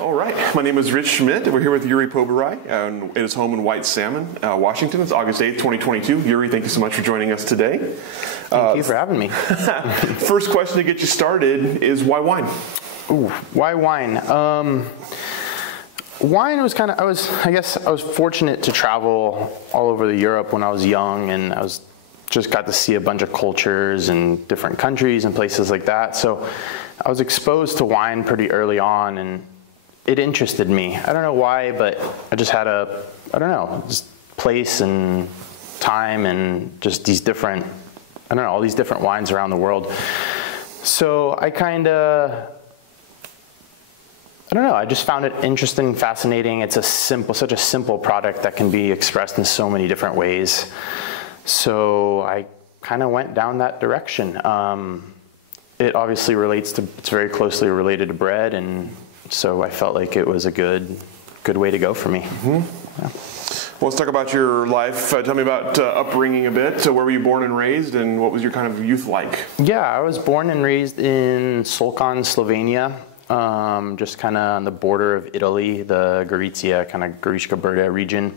All right, my name is Rich Schmidt. We're here with Yuri Poberai at his home in White Salmon, Washington. It's August 8th, 2022. Yuri, thank you so much for joining us today. Thank you for having me. First question to get you started is why wine? Ooh, why wine? Wine was I guess I was fortunate to travel all over Europe when I was young, and just got to see a bunch of cultures and different countries and places like that. So I was exposed to wine pretty early on, and it interested me. I don't know why, but I just had just place and time and just these different, all these different wines around the world. So I just found it interesting, fascinating. It's such a simple product that can be expressed in so many different ways. So I kind of went down that direction. It obviously it's very closely related to bread, and so I felt like it was a good way to go for me. Mm-hmm. Yeah. Well, let's talk about your life. Tell me about upbringing a bit. So where were you born and raised, and what was your kind of youth like? Yeah, I was born and raised in Solkan, Slovenia, just kind of on the border of Italy, the Gorizia, kind of Goriška Brda region.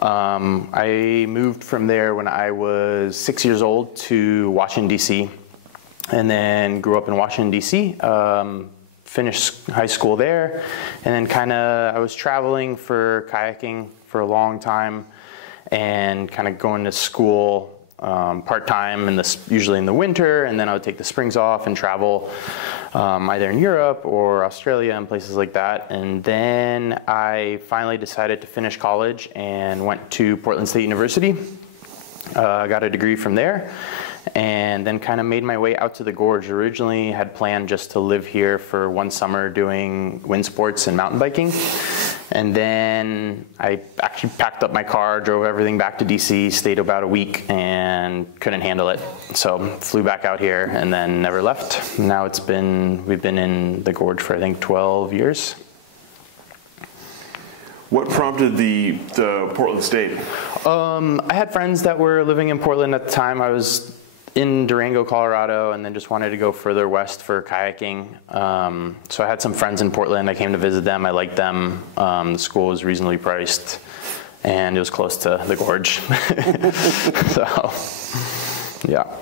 I moved from there when I was 6 years old to Washington, D.C., and then grew up in Washington, D.C., finished high school there, and then I was traveling for kayaking for a long time and kind of going to school part-time, usually in the winter, and then I would take the springs off and travel either in Europe or Australia and places like that. And then I finally decided to finish college and went to Portland State University. Got a degree from there, and then kind of made my way out to the gorge. Originally had planned just to live here for one summer doing wind sports and mountain biking. And then I actually packed up my car, drove everything back to DC, stayed about a week and couldn't handle it. So flew back out here and then never left. Now we've been in the gorge for I think 12 years. What prompted the Portland State? I had friends that were living in Portland at the time. I was in Durango, Colorado, and then just wanted to go further west for kayaking. So I had some friends in Portland. I came to visit them. I liked them. The school was reasonably priced, and it was close to the gorge. So, yeah.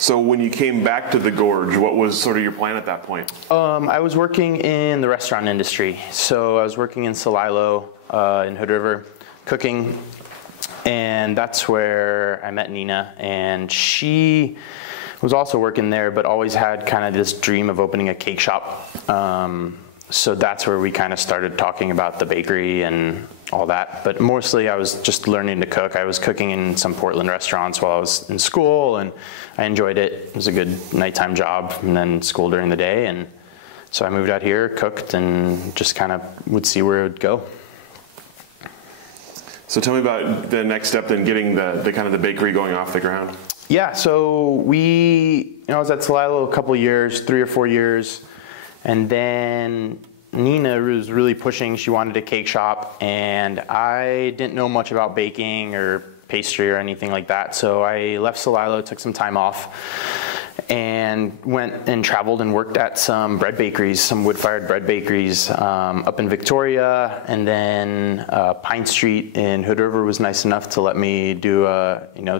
So when you came back to the gorge, what was sort of your plan at that point? I was working in the restaurant industry. So I was working in Celilo in Hood River, cooking. And that's where I met Nina, and she was also working there, but always had kind of this dream of opening a cake shop. So that's where we kind of started talking about the bakery and all that. But mostly I was just learning to cook. I was cooking in some Portland restaurants while I was in school, and I enjoyed it. It was a good nighttime job, and then school during the day. And so I moved out here, cooked, and just kind of would see where it would go. So tell me about the next step then, getting the kind of the bakery going off the ground. Yeah, so I was at Celilo a couple of years, 3 or 4 years, and then Nina was really pushing. She wanted a cake shop, and I didn't know much about baking or pastry or anything like that. So I left Celilo, took some time off, and went and traveled and worked at some bread bakeries, some wood-fired bread bakeries up in Victoria, and then Pine Street in Hood River was nice enough to let me do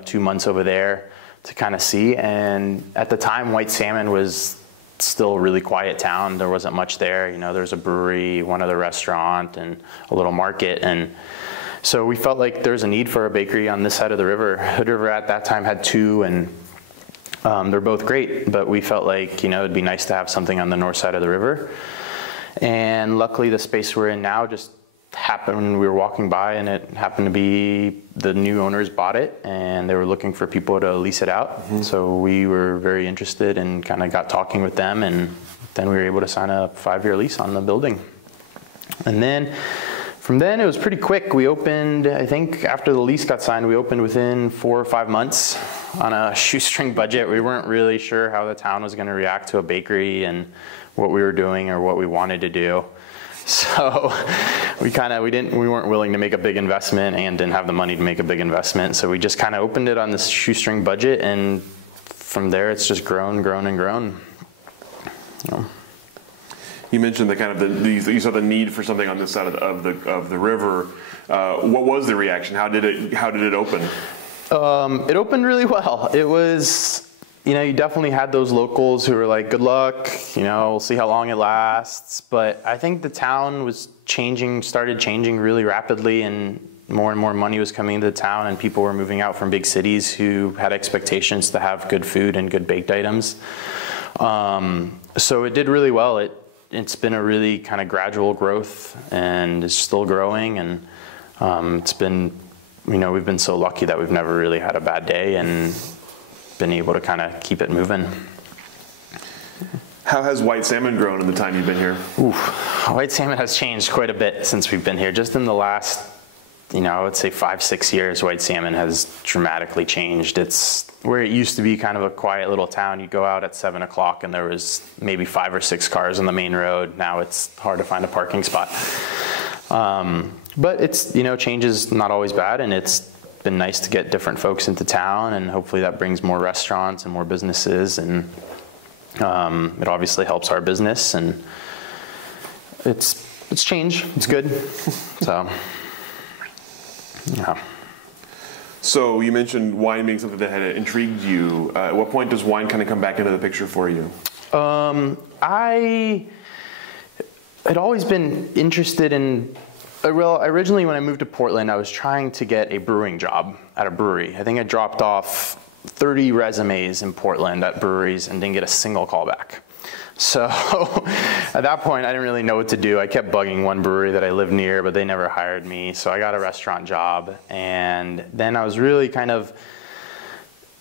2 months over there to kind of see. And at the time, White Salmon was still a really quiet town. There wasn't much there. There was a brewery, one other restaurant, and a little market. And so we felt like there was a need for a bakery on this side of the river. Hood River at that time had 2, and they're both great, but we felt like, it'd be nice to have something on the north side of the river. And luckily the space we're in now just happened. We were walking by, and it happened to be the new owners bought it, and they were looking for people to lease it out. Mm-hmm. So we were very interested and kind of got talking with them, and then we were able to sign a 5-year lease on the building. And then from then it was pretty quick. We opened, I think after the lease got signed, we opened within 4 or 5 months on a shoestring budget. We weren't really sure how the town was going to react to a bakery and what we were doing or what we wanted to do. So we weren't willing to make a big investment and didn't have the money to make a big investment. So we just kind of opened it on this shoestring budget, and from there it's just grown and grown. You mentioned the kind of you saw the need for something on this side of the river. What was the reaction? How did it open? It opened really well. It was, you definitely had those locals who were like, good luck, we'll see how long it lasts. But I think the town was started changing really rapidly, and more money was coming into the town, and people were moving out from big cities who had expectations to have good food and good baked items. So it did really well. It's been a really kind of gradual growth, and it's still growing, and it's been, we've been so lucky that we've never really had a bad day and been able to kind of keep it moving. How has white salmon grown in the time you've been here? Oof. White salmon has changed quite a bit since we've been here. Just in the last, I would say 5-6 years, white salmon has dramatically changed. It's where it used to be kind of a quiet little town. You'd go out at 7 o'clock and there was maybe 5 or 6 cars on the main road. Now it's hard to find a parking spot. But it's, change is not always bad, and it's been nice to get different folks into town, and hopefully that brings more restaurants and more businesses, and it obviously helps our business, and it's change. It's good. So, yeah. So you mentioned wine being something that had intrigued you. At what point does wine kind of come back into the picture for you? I had always been interested in, originally when I moved to Portland, I was trying to get a brewing job at a brewery. I think I dropped off 30 resumes in Portland at breweries and didn't get a single callback. So at that point, I didn't really know what to do. I kept bugging one brewery that I lived near, but they never hired me. So I got a restaurant job. And then I was really kind of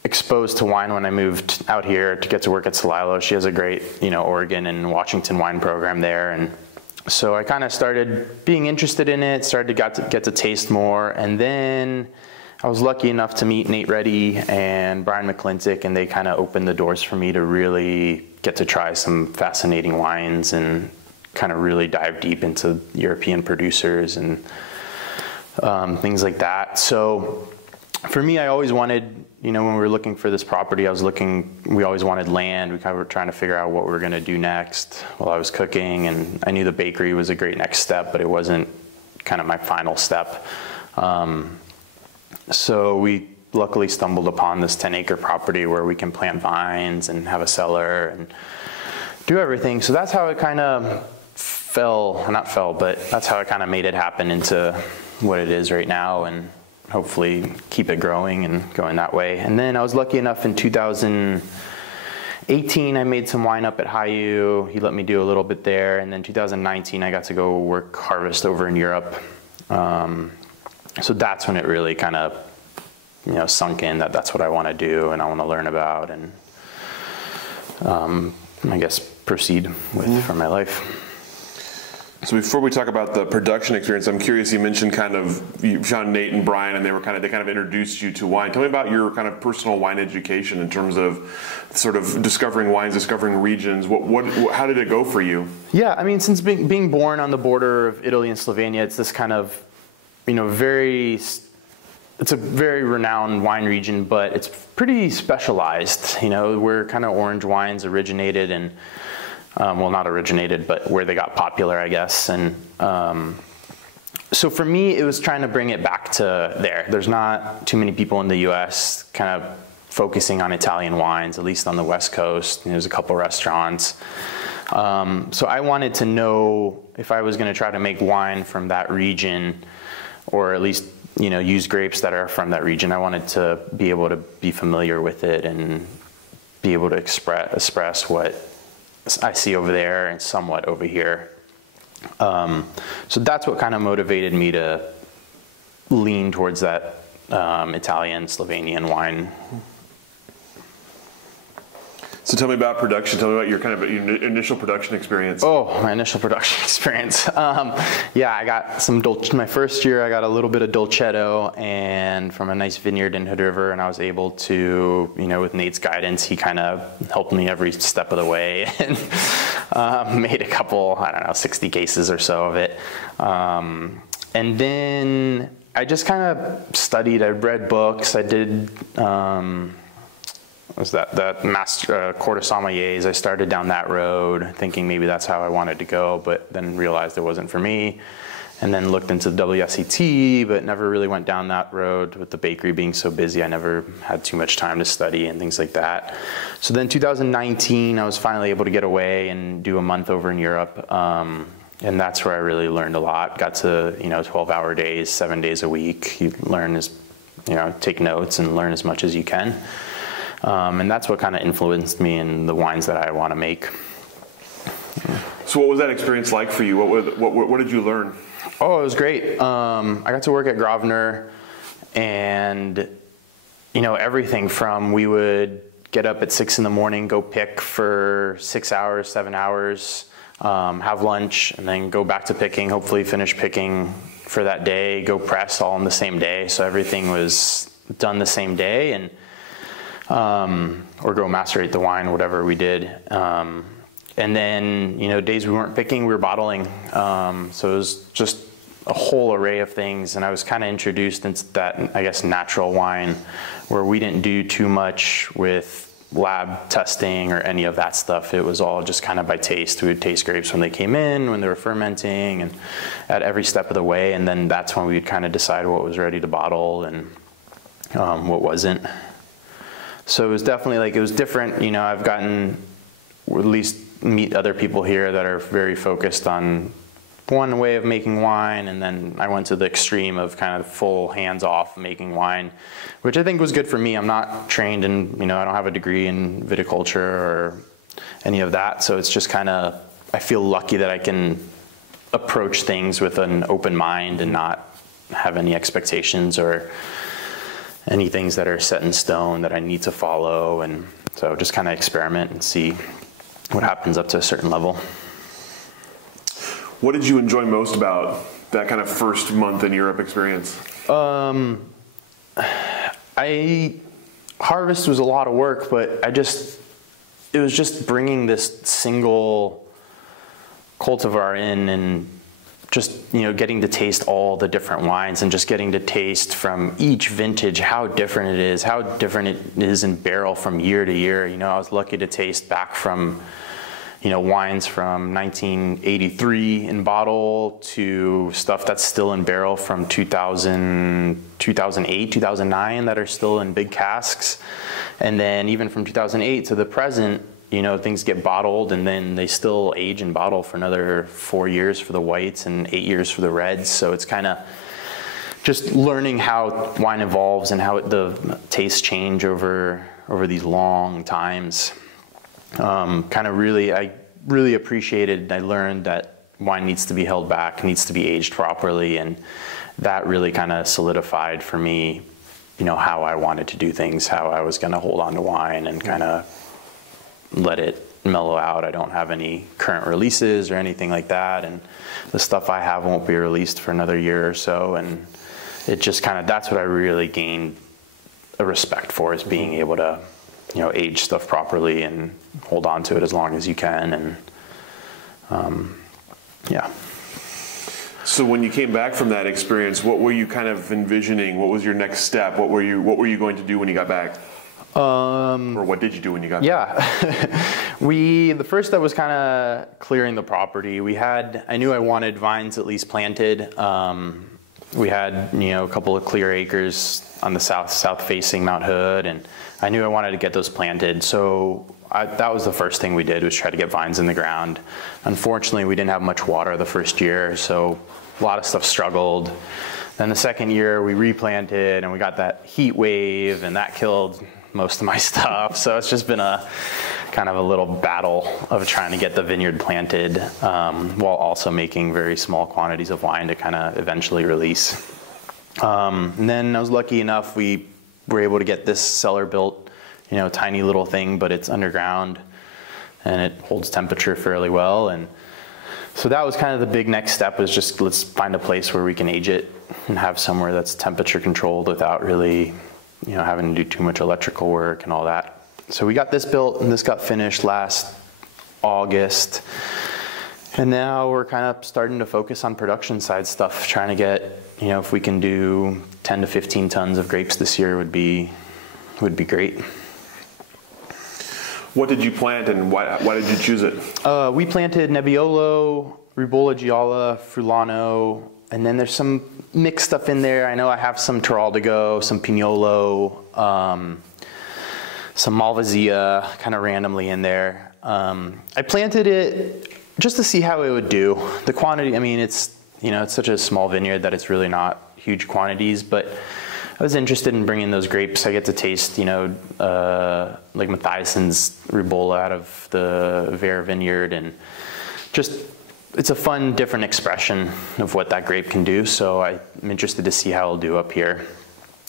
exposed to wine when I moved out here to get to work at Celilo. She has a great, Oregon and Washington wine program there. And so I kind of started being interested in it, started to get to taste more. And then I was lucky enough to meet Nate Reddy and Brian McClintock, and they kind of opened the doors for me to really get to try some fascinating wines and kind of really dive deep into European producers and things like that. So for me, I always wanted, when we were looking for this property, we always wanted land. We kind of were trying to figure out what we were going to do next while I was cooking, and I knew the bakery was a great next step, but it wasn't kind of my final step. So we luckily stumbled upon this 10-acre property where we can plant vines and have a cellar and do everything. So that's how it kind of that's how it kind of made it happen into what it is right now, and hopefully keep it growing and going that way. And then I was lucky enough in 2018, I made some wine up at Hayu. He let me do a little bit there. And then 2019, I got to go work harvest over in Europe. So that's when it really kind of, sunk in that that's what I want to do and I want to learn about, and I guess proceed with for my life. So before we talk about the production experience, I'm curious, you mentioned you found Nate and Brian, and they kind of introduced you to wine. Tell me about your kind of personal wine education in terms of sort of discovering wines, discovering regions. How did it go for you? Yeah, I mean, since being born on the border of Italy and Slovenia, it's this kind of, it's a very renowned wine region, but it's pretty specialized. Where kind of orange wines originated, and well, not originated, but where they got popular, I guess. And so for me, it was trying to bring it back to there. There's not too many people in the US kind of focusing on Italian wines, at least on the West Coast. There's a couple restaurants. So I wanted to know if I was going to try to make wine from that region, or at least use grapes that are from that region. I wanted to be able to be familiar with it and be able to express what I see over there and somewhat over here. So that's what kind of motivated me to lean towards that Italian, Slovenian wine. So tell me about production. Tell me about your initial production experience. Oh, my initial production experience. Yeah, I got some my first year I got a little bit of Dolcetto and from a nice vineyard in Hood River, and I was able to, with Nate's guidance, he kind of helped me every step of the way and made a couple, 60 cases or so of it. And then I just kind of studied. I read books. I did was that master Court of Sommeliers. I started down that road thinking maybe that's how I wanted to go, but then realized it wasn't for me. And then looked into the WSET, but never really went down that road with the bakery being so busy. I never had too much time to study and things like that. So then 2019, I was finally able to get away and do a month over in Europe. And that's where I really learned a lot. Got to, 12-hour days, 7 days a week. You learn take notes and learn as much as you can. And that's what kind of influenced me in the wines that I want to make. So what was that experience like for you? What did you learn? Oh, it was great. I got to work at Grosvenor, and everything from we would get up at 6 in the morning, go pick for 6 hours, 7 hours, have lunch, and then go back to picking, hopefully finish picking for that day, go press all in the same day. So everything was done the same day, and or go macerate the wine, whatever we did. And then, days we weren't picking, we were bottling. So it was just a whole array of things. And I was kind of introduced into that, I guess, natural wine, where we didn't do too much with lab testing or any of that stuff. It was all just kind of by taste. We would taste grapes when they came in, when they were fermenting, and at every step of the way. And then that's when we would kind of decide what was ready to bottle and what wasn't. So it was definitely it was different. I've gotten, or at least meet other people here that are very focused on one way of making wine, and then I went to the extreme of kind of full hands-off making wine, which I think was good for me. I'm not trained in, I don't have a degree in viticulture or any of that, so it's just kind of, I feel lucky that I can approach things with an open mind and not have any expectations or any things that are set in stone that I need to follow, and so just kind of experiment and see what happens up to a certain level. What did you enjoy most about that kind of first month in Europe experience? Harvest was a lot of work, but it was just bringing this single cultivar in and just, getting to taste all the different wines and just getting to taste from each vintage how different it is in barrel from year to year. I was lucky to taste back from wines from 1983 in bottle to stuff that's still in barrel from 2000, 2008, 2009 that are still in big casks. And then even from 2008 to the present, things get bottled and then they still age in bottle for another 4 years for the whites and 8 years for the reds. So it's kind of just learning how wine evolves and how the tastes change over these long times. I really appreciated, I learned that wine needs to be held back, needs to be aged properly, and that really kind of solidified for me, how I wanted to do things, how I was going to hold on to wine and kind of let it mellow out. I don't have any current releases or anything like that, and the stuff I have won't be released for another year or so, and it just that's what I really gained a respect for, is being able to age stuff properly and hold on to it as long as you can, and yeah. So when you came back from that experience, what were you kind of envisioning? What was your next step? What were you going to do when you got back? Or what did you do when you got back? The first step was kind of clearing the property. I knew I wanted vines at least planted. We had, a couple of clear acres on the south facing Mount Hood, and I knew I wanted to get those planted. So that was the first thing we did, was try to get vines in the ground. Unfortunately, we didn't have much water the first year, so a lot of stuff struggled. Then the second year we replanted and we got that heat wave, and that killed most of my stuff. So it's just been a kind of a little battle of trying to get the vineyard planted, while also making very small quantities of wine to kind of eventually release. And then I was lucky enough, we were able to get this cellar built, tiny little thing, but it's underground and it holds temperature fairly well. And so that was kind of the big next step, was just let's find a place where we can age it and have somewhere that's temperature controlled without really, having to do too much electrical work and all that. So we got this built, and this got finished last August. And now we're kind of starting to focus on production side stuff, trying to get, if we can do 10 to 15 tons of grapes this year would be great. What did you plant and why did you choose it? We planted Nebbiolo, Ribolla Gialla, Frulano, and then there's some mixed stuff in there. I know I have some Teraldigo, some Pignolo, some Malvasia kind of randomly in there. I planted it just to see how it would do. The quantity, I mean, it's such a small vineyard that it's really not huge quantities, but I was interested in bringing those grapes. I get to taste, like Mathiassen's Ribolla out of the Vare vineyard, and just, it's a fun, different expression of what that grape can do. So I'm interested to see how it'll do up here.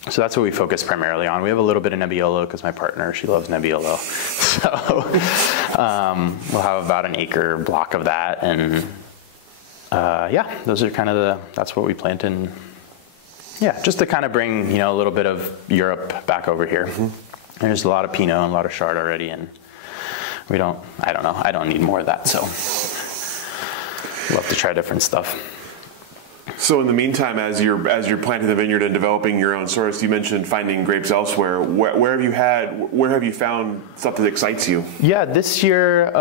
So that's what we focus primarily on. We have a little bit of Nebbiolo because my partner, she loves Nebbiolo. So we'll have about an acre block of that. And yeah, those are kind of that's what we plant in. Yeah, just to kind of bring, a little bit of Europe back over here. Mm-hmm. There's a lot of Pinot and a lot of Chard already, and I don't know, I don't need more of that, so love to try different stuff. So in the meantime, as you're planting the vineyard and developing your own source, you mentioned finding grapes elsewhere. Where have you found stuff that excites you? Yeah, this year,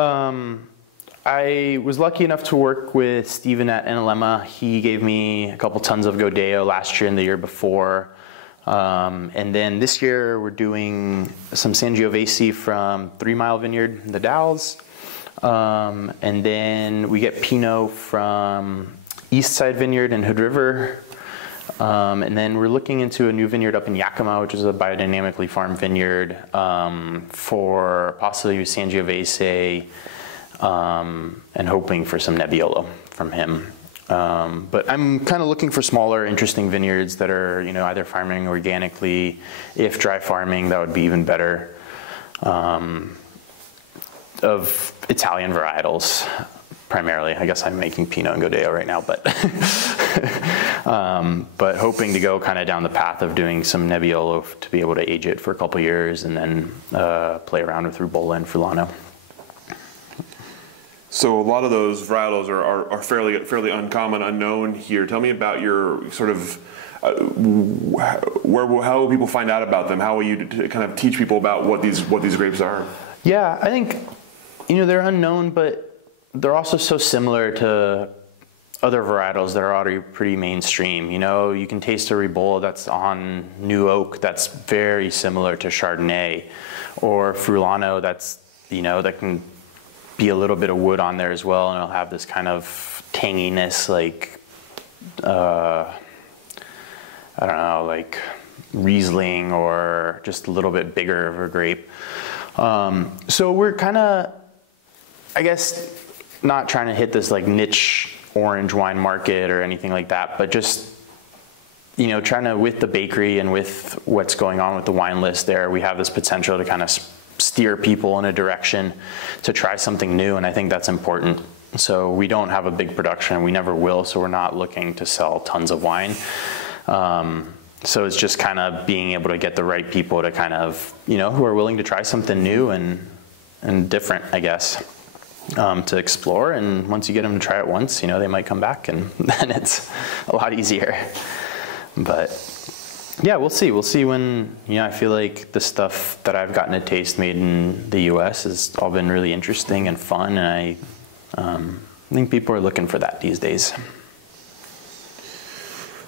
I was lucky enough to work with Steven at Enolema. He gave me a couple tons of Godello last year and the year before. And then this year we're doing some Sangiovese from 3 Mile Vineyard, the Dalles. And then we get Pinot from East Side Vineyard in Hood River. And then we're looking into a new vineyard up in Yakima, which is a biodynamically farmed vineyard, for possibly Sangiovese. And hoping for some Nebbiolo from him. But I'm kind of looking for smaller, interesting vineyards that are, either farming organically. If dry farming, that would be even better. Of Italian varietals, primarily. I guess I'm making Pinot and Godello right now, but hoping to go kind of down the path of doing some Nebbiolo to be able to age it for a couple years and then play around with Ribolla and Frulano. So a lot of those varietals are fairly uncommon, unknown here. Tell me about your sort of how will people find out about them? How will you kind of teach people about what these grapes are? Yeah, I think they're unknown, but they're also so similar to other varietals that are already pretty mainstream. You can taste a Ribolla that's on New Oak that's very similar to Chardonnay, or Frulano that's that can be a little bit of wood on there as well, and it'll have this kind of tanginess, like I don't know, like Riesling, or just a little bit bigger of a grape. So we're kind of, I guess, not trying to hit this like niche orange wine market or anything like that, but just trying to, with the bakery and with what's going on with the wine list there, we have this potential to kind of steer people in a direction to try something new, and I think that's important. So we don't have a big production, we never will, so we're not looking to sell tons of wine. So it's just kind of being able to get the right people to kind of, who are willing to try something new and different, I guess, to explore. And once you get them to try it once, they might come back, and then it's a lot easier. But yeah, we'll see. We'll see when, I feel like the stuff that I've gotten to taste made in the US has all been really interesting and fun, and I think people are looking for that these days.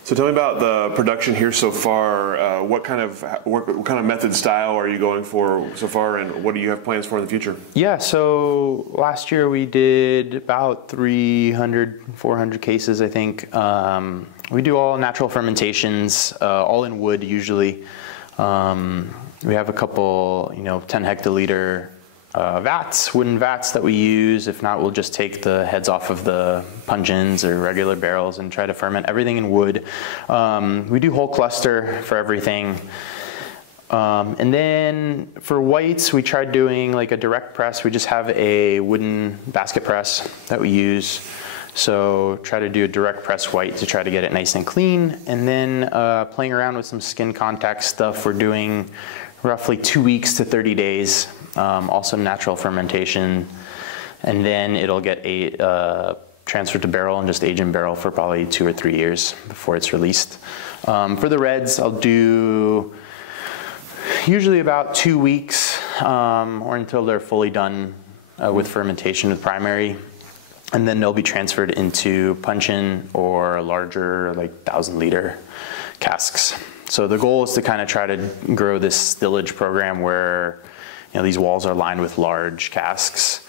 So tell me about the production here so far. What kind of method style are you going for so far, and what do you have plans for in the future? Yeah, so last year we did about 300, 400 cases, I think. We do all natural fermentations, all in wood usually. We have a couple, 10 hectoliter vats, wooden vats that we use. If not, we'll just take the heads off of the puncheons or regular barrels and try to ferment everything in wood. We do whole cluster for everything. And then for whites, we tried doing like a direct press. We just have a wooden basket press that we use. So try to do a direct press white to try to get it nice and clean. And then playing around with some skin contact stuff, we're doing roughly 2 weeks to 30 days. Also natural fermentation. And then it'll get transferred to barrel and just age in barrel for probably 2 or 3 years before it's released. For the reds, I'll do usually about 2 weeks or until they're fully done with fermentation with primary. And then they'll be transferred into puncheon or larger, like 1,000-liter casks. So the goal is to kind of try to grow this stillage program where, these walls are lined with large casks,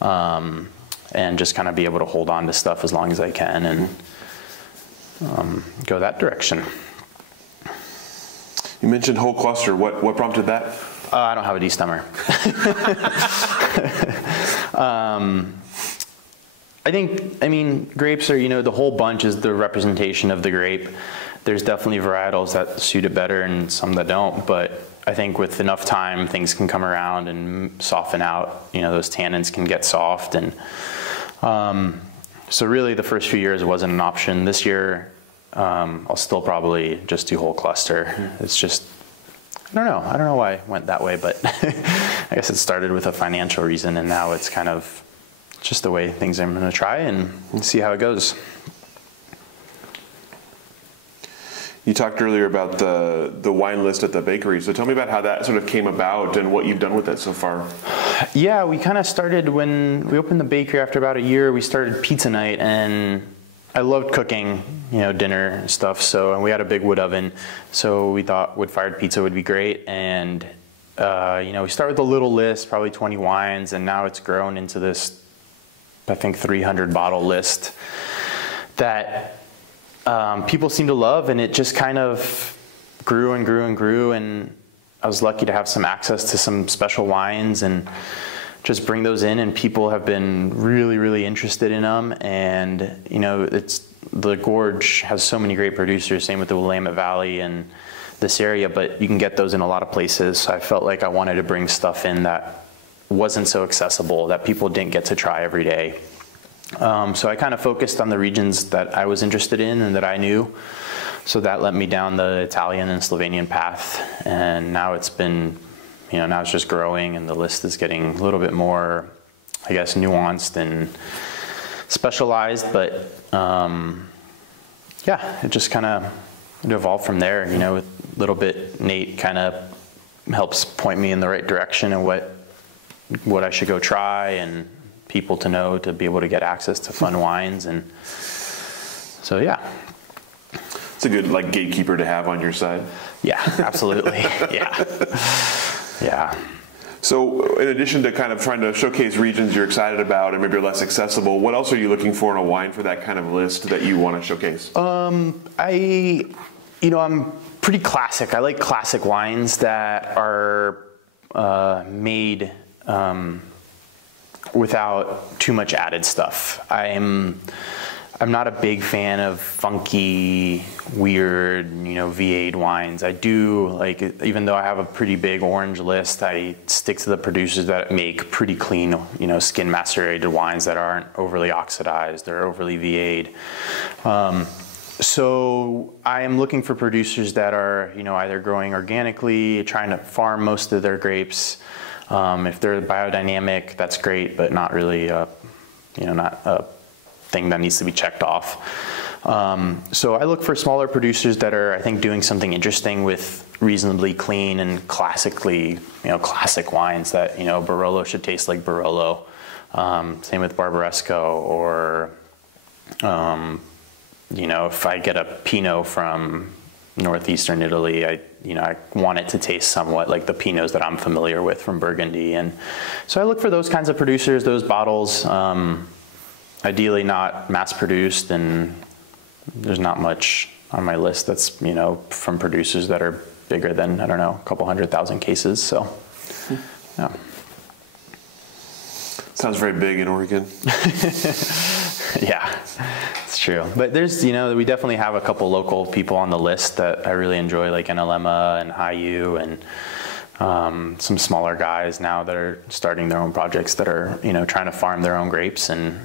and just kind of be able to hold on to stuff as long as I can and go that direction. You mentioned whole cluster. What prompted that? I don't have a destemmer. I mean, grapes are, the whole bunch is the representation of the grape. There's definitely varietals that suit it better and some that don't, but I think with enough time, things can come around and soften out. Those tannins can get soft. And so really the first few years it wasn't an option. This year, I'll still probably just do whole cluster. It's just, I don't know why I went that way, but I guess it started with a financial reason, and now it's kind of just the way things I'm going to try and see how it goes. You talked earlier about the wine list at the bakery, so tell me about how that sort of came about and what you've done with it so far. Yeah, we kind of started when we opened the bakery. After about a year, we started pizza night, and I loved cooking, dinner and stuff. And we had a big wood oven, so we thought wood-fired pizza would be great. And we started with a little list, probably 20 wines, and now it's grown into this, I think, 300 bottle list that people seem to love, and it just kind of grew and grew and grew. And I was lucky to have some access to some special wines and just bring those in, and people have been really, really interested in them. And the Gorge has so many great producers, same with the Willamette Valley and this area, but you can get those in a lot of places. So I felt like I wanted to bring stuff in that wasn't so accessible, that people didn't get to try every day. So I kind of focused on the regions that I was interested in and that I knew. So that led me down the Italian and Slovenian path. And now it's been, now it's just growing, and the list is getting a little bit more, I guess, nuanced and specialized. But yeah, it just kind of evolved from there. A little bit, Nate kind of helps point me in the right direction and what I should go try, and people to know to be able to get access to fun wines. And so, yeah. It's a good gatekeeper to have on your side. Yeah, absolutely. Yeah. Yeah. So in addition to kind of trying to showcase regions you're excited about and maybe are less accessible, what else are you looking for in a wine for that kind of list that you want to showcase? I'm pretty classic. I like classic wines that are made without too much added stuff. I'm not a big fan of funky, weird, V8 wines. I do, even though I have a pretty big orange list, I stick to the producers that make pretty clean, skin macerated wines that aren't overly oxidized or overly V8. So I am looking for producers that are, either growing organically, trying to farm most of their grapes. If they're biodynamic, that's great, but not really, not a thing that needs to be checked off. So I look for smaller producers that are, I think, doing something interesting with reasonably clean and classically, classic wines that, Barolo should taste like Barolo. Same with Barbaresco, or, if I get a Pinot from northeastern Italy, I want it to taste somewhat like the Pinots that I'm familiar with from Burgundy. And so I look for those kinds of producers, those bottles, ideally not mass produced, and there's not much on my list that's, from producers that are bigger than, I don't know, a couple 100,000 cases. So, yeah. Sounds very big in Oregon. Yeah, it's true. But there's, we definitely have a couple local people on the list that I really enjoy, like Analema and Hayu, and some smaller guys now that are starting their own projects that are, trying to farm their own grapes and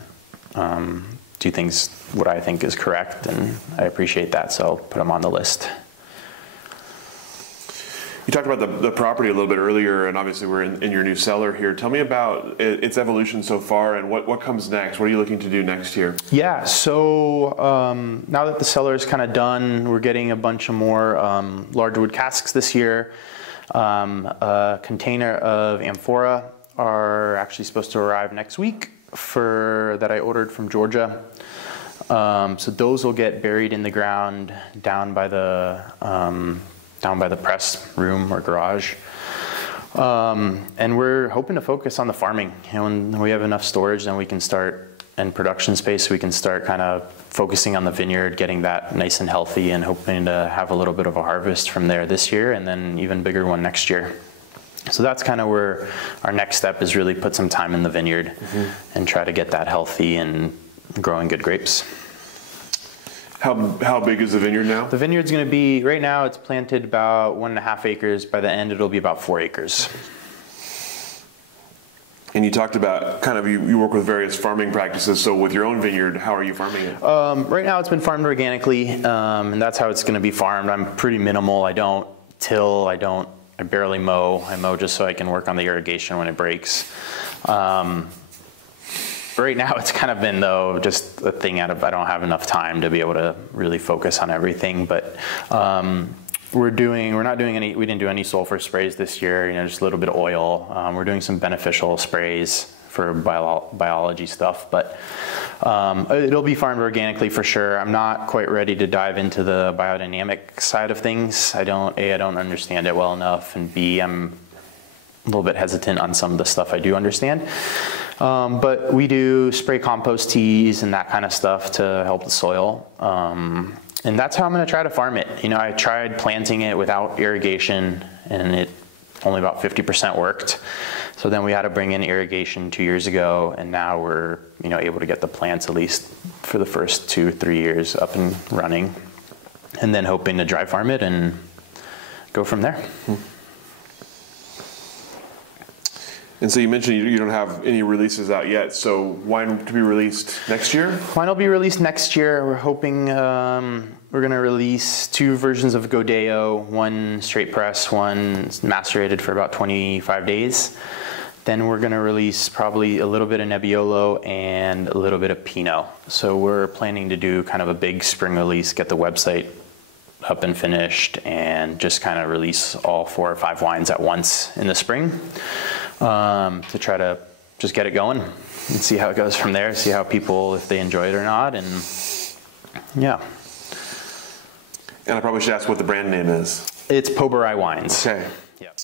do things what I think is correct, and I appreciate that, so I'll put them on the list. You talked about the property a little bit earlier, and obviously we're in your new cellar here. Tell me about its evolution so far, and what comes next. What are you looking to do next year? Yeah, so now that the cellar is kind of done, we're getting a bunch of more large wood casks this year. A container of amphora are actually supposed to arrive next week that I ordered from Georgia. So those will get buried in the ground down by the press room or garage. And we're hoping to focus on the farming. When we have enough storage, then we can start, and production space, we can start kind of focusing on the vineyard, getting that nice and healthy, and hoping to have a little bit of a harvest from there this year, and then even bigger one next year. So that's kind of where our next step is, really put some time in the vineyard and try to get that healthy and growing good grapes. How big is the vineyard now? The vineyard's going to be, right now it's planted about 1.5 acres. By the end it'll be about 4 acres. And you talked about kind of, you work with various farming practices. So with your own vineyard, how are you farming it? Right now it's been farmed organically, and that's how it's going to be farmed. I'm pretty minimal. I don't till, I barely mow. I mow just so I can work on the irrigation when it breaks. Right now it's kind of been, though, just a thing I don't have enough time to be able to really focus on everything. But we didn't do any sulfur sprays this year, just a little bit of oil. We're doing some beneficial sprays for biology stuff, but it'll be farmed organically for sure. I'm not quite ready to dive into the biodynamic side of things. I don't understand it well enough, and B, I'm a little bit hesitant on some of the stuff I do understand. But we do spray compost teas and that kind of stuff to help the soil. And that's how I'm going to try to farm it. I tried planting it without irrigation, and it only about 50% worked. So then we had to bring in irrigation 2 years ago, and now we're able to get the plants, at least for the first 2-3 years, up and running, and then hoping to dry farm it and go from there. And so you mentioned you don't have any releases out yet, so wine to be released next year? Wine will be released next year. We're hoping we're going to release 2 versions of Godeo, one straight press, one macerated for about 25 days. Then we're going to release probably a little bit of Nebbiolo and a little bit of Pinot. So we're planning to do kind of a big spring release, get the website up and finished, and just kind of release all 4 or 5 wines at once in the spring, to try to just get it going and see how it goes from there, see how people, if they enjoy it or not, and yeah. And I probably should ask what the brand name is. It's Poberai Wines. Okay. Yep.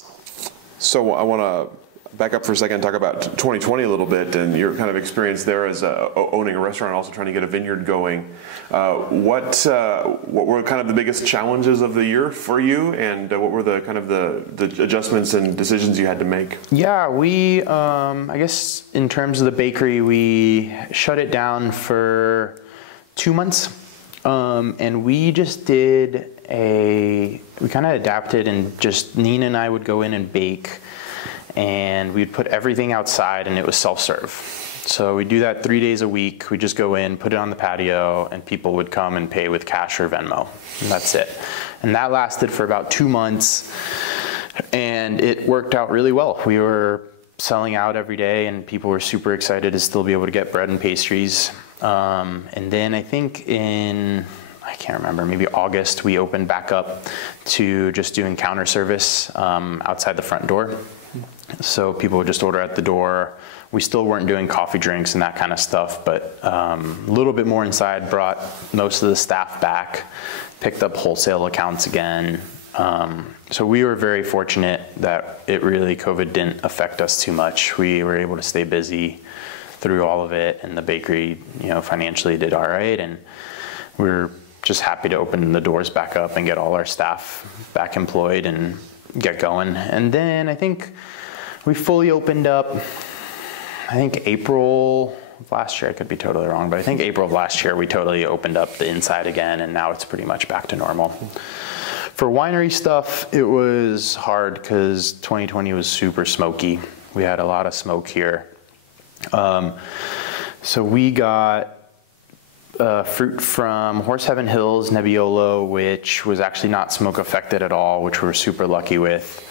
So I want to back up for a second and talk about 2020 a little bit, and your kind of experience there as owning a restaurant, also trying to get a vineyard going. What were kind of the biggest challenges of the year for you, and what were the kind of the adjustments and decisions you had to make? Yeah, we I guess in terms of the bakery, we shut it down for 2 months, and we just we kind of adapted, and just Nina and I would go in and bake, and we'd put everything outside, and it was self-serve. So we do that 3 days a week. We just go in, put it on the patio, and people would come and pay with cash or Venmo, and that's it. And that lasted for about 2 months, and it worked out really well. We were selling out every day, and people were super excited to still be able to get bread and pastries. And then I think I can't remember, maybe August, we opened back up to just doing counter service outside the front door. So people would just order at the door. We still weren't doing coffee drinks and that kind of stuff, but a little bit more inside, brought most of the staff back, picked up wholesale accounts again. So we were very fortunate that COVID didn't affect us too much. We were able to stay busy through all of it, and the bakery, financially did all right, and we're just happy to open the doors back up and get all our staff back employed and get going. And then I think we fully opened up, April of last year. I could be totally wrong, but I think April of last year we totally opened up the inside again, and now it's pretty much back to normal. For winery stuff, it was hard because 2020 was super smoky. We had a lot of smoke here. So we got fruit from Horse Heaven Hills, Nebbiolo, which was actually not smoke affected at all, which we're super lucky with.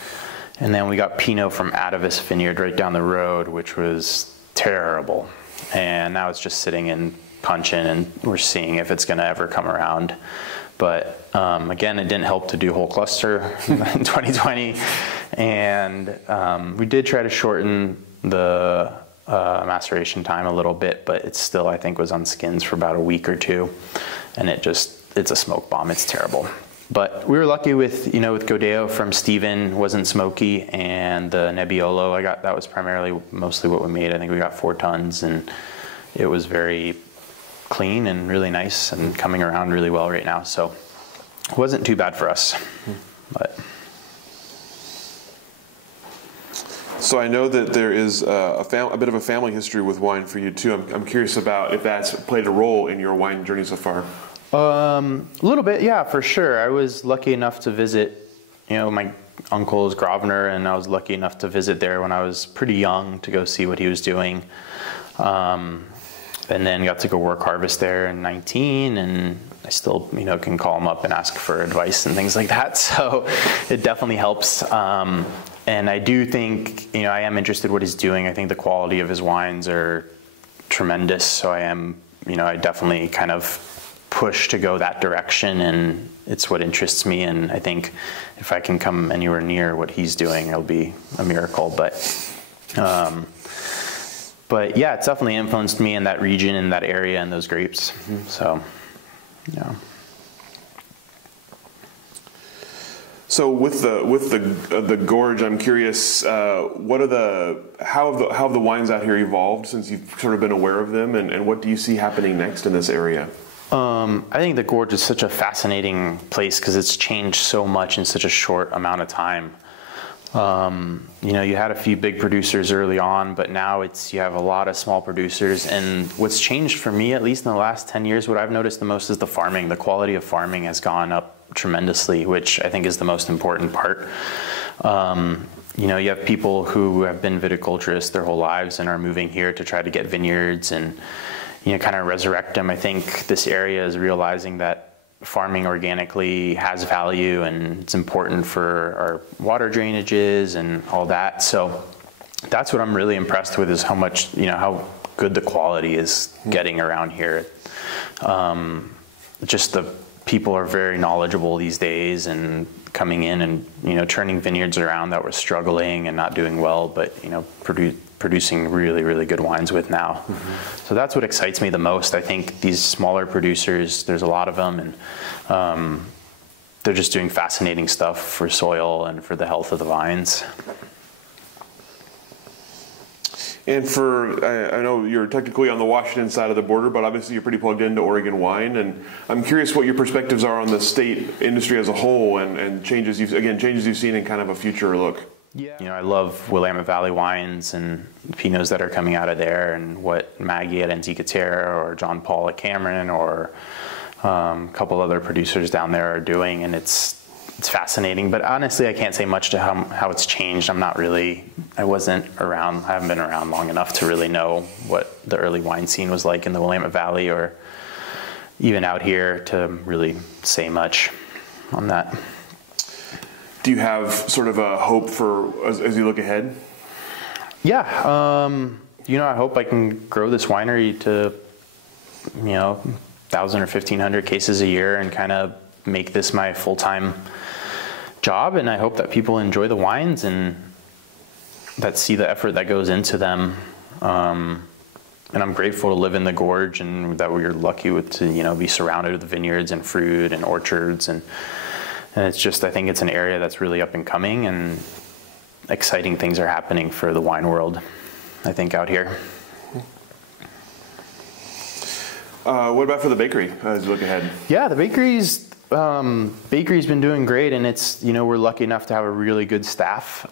And then we got Pinot from Atavis Vineyard right down the road, which was terrible. And now it's just sitting in puncheon, and we're seeing if it's gonna ever come around. But again, it didn't help to do whole cluster in 2020. And we did try to shorten the maceration time a little bit, but it still, I think, was on skins for about a week or two. And it's a smoke bomb. It's terrible. But we were lucky with, with Godeo from Steven, wasn't smoky, and the Nebbiolo that was mostly what we made. I think we got 4 tons, and it was very clean and really nice and coming around really well right now. So it wasn't too bad for us. But so I know that there is a bit of a family history with wine for you too. I'm curious about if that's played a role in your wine journey so far. A little bit, yeah, for sure. I was lucky enough to visit, my uncle's Grosvenor, and I was lucky enough to visit there when I was pretty young to go see what he was doing. And then got to go work harvest there in 19, and I still, can call him up and ask for advice and things like that. So it definitely helps. And I do think, I am interested in what he's doing. I think the quality of his wines are tremendous. So I am, I definitely kind of push to go that direction, and it's what interests me. And I think if I can come anywhere near what he's doing, it'll be a miracle. But yeah, it's definitely influenced me in that region, in that area, and those grapes. So, yeah. So with the gorge, I'm curious, how have the wines out here evolved since you've sort of been aware of them, and what do you see happening next in this area? I think the gorge is such a fascinating place because it's changed so much in such a short amount of time. You had a few big producers early on, but now you have a lot of small producers. And what's changed for me, at least in the last 10 years, what I've noticed the most is the farming. The quality of farming has gone up tremendously, which I think is the most important part. You have people who have been viticulturists their whole lives and are moving here to try to get vineyards and, kind of resurrect them. I think this area is realizing that farming organically has value, and it's important for our water drainages and all that. So that's what I'm really impressed with, is how much, how good the quality is getting around here. Just the people are very knowledgeable these days, and coming in and, turning vineyards around that were struggling and not doing well, but, producing really, really good wines with now. So that's what excites me the most. I think these smaller producers, there's a lot of them, and they're just doing fascinating stuff for soil and for the health of the vines. And I know you're technically on the Washington side of the border, but obviously you're pretty plugged into Oregon wine, and I'm curious what your perspectives are on the state industry as a whole, and changes you've seen in kind of a future look. Yeah. I love Willamette Valley wines and Pinots that are coming out of there, and what Maggie at Antica Terra or John Paul at Cameron or a couple other producers down there are doing, and it's fascinating. But honestly, I can't say much to how it's changed. I wasn't around, I haven't been around long enough to really know what the early wine scene was like in the Willamette Valley or even out here to really say much on that. Do you have sort of a hope as you look ahead? Yeah, I hope I can grow this winery to, 1,000 or 1,500 cases a year and kind of make this my full-time job. And I hope that people enjoy the wines and that see the effort that goes into them. And I'm grateful to live in the gorge, and that we're lucky to be surrounded with vineyards and fruit and orchards, and it's just, I think it's an area that's really up and coming, and exciting things are happening for the wine world, I think, out here. What about for the bakery as you look ahead? Yeah, the bakery's been doing great, and it's, we're lucky enough to have a really good staff.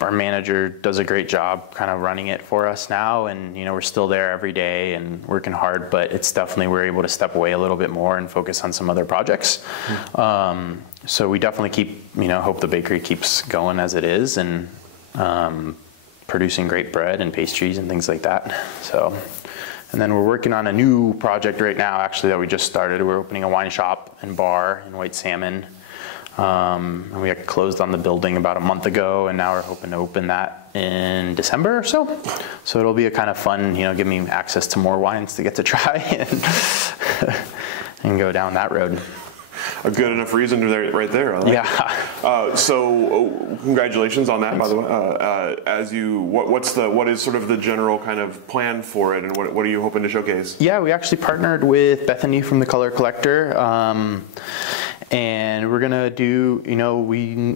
Our manager does a great job kind of running it for us now, and we're still there every day and working hard, but it's definitely, we're able to step away a little bit more and focus on some other projects. So we definitely keep, hope the bakery keeps going as it is, and producing great bread and pastries and things like that. So, and then we're working on a new project right now, actually, that we just started. We're opening a wine shop and bar in White Salmon. And we got closed on the building about a month ago, and now we're hoping to open that in December or so. So it'll be a kind of fun, give me access to more wines to get to try and go down that road. A good enough reason right there. I like it. Congratulations on that, Thanks. by the way. What is sort of the general kind of plan for it, and what are you hoping to showcase? Yeah, we actually partnered with Bethany from the Color Collector, and we're gonna do,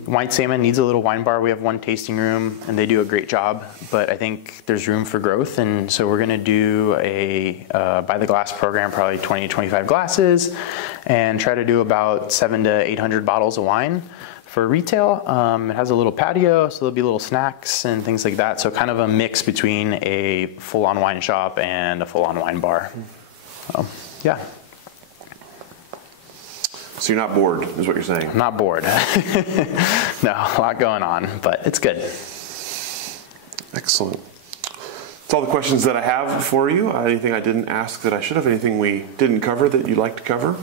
White Salmon needs a little wine bar. We have one tasting room, and they do a great job, but I think there's room for growth, and so we're gonna do a by the glass program, probably 20 to 25 glasses, and try to do about 700 to 800 bottles of wine for retail. It has a little patio, so there'll be little snacks and things like that. So kind of a mix between a full-on wine shop and a full-on wine bar. Yeah. So you're not bored, is what you're saying? I'm not bored. No, a lot going on, but it's good. Excellent. That's all the questions that I have for you. Anything I didn't ask that I should have? Anything we didn't cover that you'd like to cover?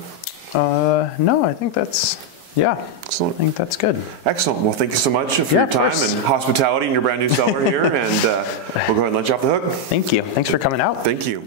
No, I think that's, yeah. Excellent. I think that's good. Excellent. Well, thank you so much for your time and hospitality in your brand new cellar here, and we'll go ahead and let you off the hook. Thank you. Thanks for coming out. Thank you.